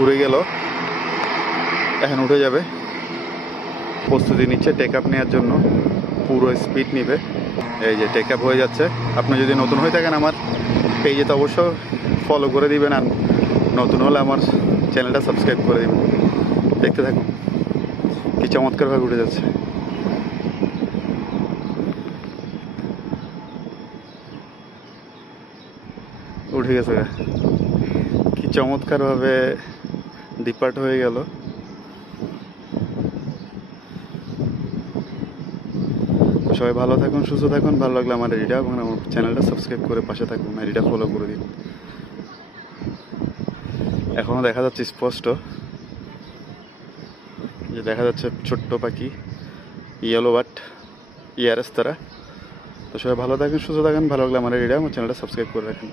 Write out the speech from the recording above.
উড়ে গেল, এখন উঠে যাবে, প্রস্তুতি নিচ্ছে টেক আপ নেওয়ার জন্য, পুরো স্পিড নিবে। এই যে টেক আপ হয়ে যাচ্ছে। আপনি যদি নতুন হয়ে থাকেন আমার পেজে তো অবশ্য ফলো করে দিবেন, আর নতুন হলে আমার চ্যানেলটা সাবস্ক্রাইব করে দিবেন। দেখতে থাকুন কি চমৎকারভাবে উঠে যাচ্ছে। উঠে গেছে, কি চমৎকারভাবে ডিপার্ট হয়ে গেল। সবাই ভালো থাকুন, সুস্থ থাকুন। ভালো লাগলে আমার এডিটা এবং আমার চ্যানেলটা সাবস্ক্রাইব করে পাশে থাকুন, এডিটা ফলো করে দিন। এখনো দেখা যাচ্ছে স্পষ্ট যে দেখা যাচ্ছে ছোট্ট পাখি ইয়েলো বাট ইয়ারেস তারা। তো সবাই ভালো থাকেন, সুস্থ থাকেন। ভালো লাগলে আমার এডিটা আমার চ্যানেলটা সাবস্ক্রাইব করে রাখেন।